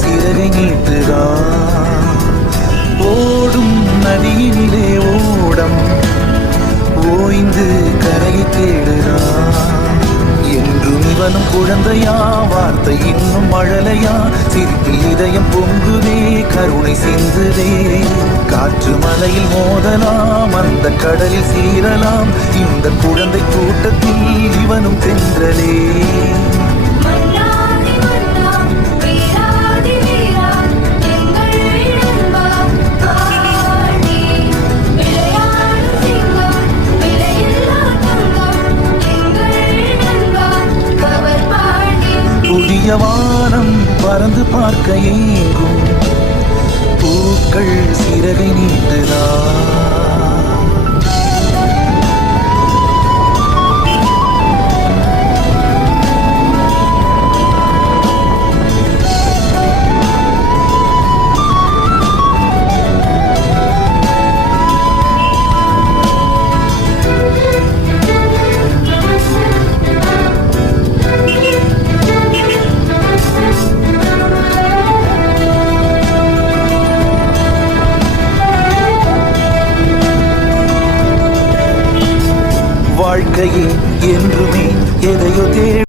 சிறகை நீட்டுதான். ஓடும் நதியினிலே ஓடம் ஓய்ந்து கரையை தேடுதான். என்றும் இவனும் குழந்தையா, வார்த்தை இன்னும் மழலையா, சிரிப்பில் இதயம் பொங்குதே, கருணை சிந்துதே. காற்று மலையில் மோதலாம், அந்த கடலில் சீரலாம், இந்த குழந்தை கூட்டத்தில் இவனும் தென்றலே. புதிய வானம் பறந்து பார்க்க ஏங்கும், பூக்கள் சிறகை நீட்டுதா. வாழ்க்கையே என்று